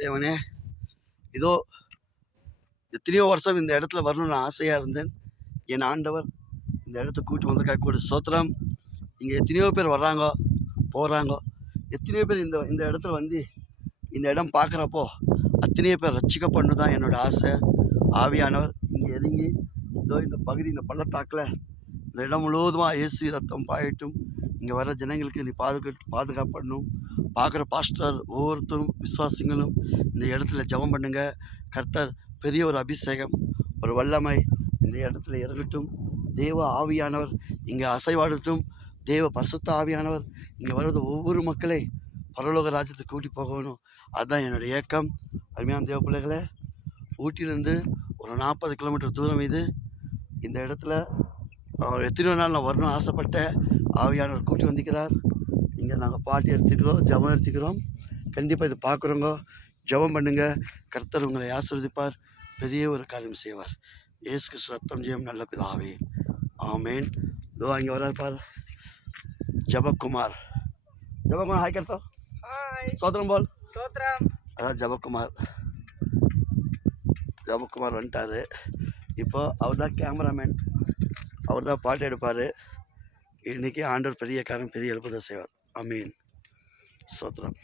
தேவனே, இதோ எத்தனையோ வருஷம் இந்த இடத்துல வரணும்னு ஆசையாக இருந்தேன். என் ஆண்டவர் இந்த இடத்துக்கு கூட்டி வந்திருக்கா கூட சோத்திரம். இங்கே எத்தனையோ பேர் வர்றாங்க போகிறாங்க. எத்தனையோ பேர் இந்த இந்த இடத்துல வந்து இந்த இடம் பார்க்குறப்போ அத்தனையோ பேர் ரட்சிக்கப்படணும் தான் என்னோடய ஆசை. ஆவியானவர் இங்கே இறங்கி இதோ இந்த பகுதி இந்த பள்ளத்தாக்கில் இந்த இடம் முழுவதுமாக இயேசு ரத்தம் பாயட்டும். இங்கே வர ஜனங்களுக்கு நீ பாதுகாப்படணும். பார்க்குற பாஸ்டர் ஒவ்வொருத்தரும் விசுவாசிங்களும் இந்த இடத்துல ஜெபம் பண்ணுங்க. கர்த்தர் பெரிய ஒரு அபிஷேகம், ஒரு வல்லமை இந்த இடத்துல இறங்கட்டும். தேவ ஆவியானவர் இங்கே அசைவாடட்டும். தேவ பரிசுத்த ஆவியானவர் இங்கே வர்றது ஒவ்வொரு மக்களை பரலோக ராஜ்யத்துக்கு கூட்டி போகணும். அதுதான் என்னோடய ஏக்கம். அருமையான தேவ பிள்ளைகளே, ஊட்டியிலேருந்து ஒரு 40 கிலோமீட்டர் தூரம் இது. இந்த இடத்துல எத்தனையோ நாள் நான் வரணும்னு ஆசைப்பட்டேன். ஆவியானவர் கூட்டி வந்திருக்கிறார். இங்கே நாங்கள் பாட்டு எடுத்துக்கிறோம், ஜெபம் எடுத்துக்கிறோம். கண்டிப்பாக இது பார்க்குறோங்க, ஜெபம் பண்ணுங்க. கர்த்தர் உங்களை ஆசீர்வதிப்பார், பெரிய ஒரு காரியம் செய்வார். இயேசு கிறிஸ்து ரத்தம் ஜெயம் நல்ல பிதாவே, ஆமேன். இதோ இங்கே வரார் பார், ஜபக்குமார். ஜபக்குமார் ஹாய் करता हाय சோத்ரம் போல். சோத்ரம். அதான் ஜபக்குமார் வந்துட்டார். இப்போ அவர் தான் கேமராமேன், அவர் தான் பாட்டு எடுப்பார். இன்றைக்கி ஆண்டவர் பெரிய காரியம், பெரிய எழுப்புதல் செய்வார். ஆமீன். சோத்ரம்.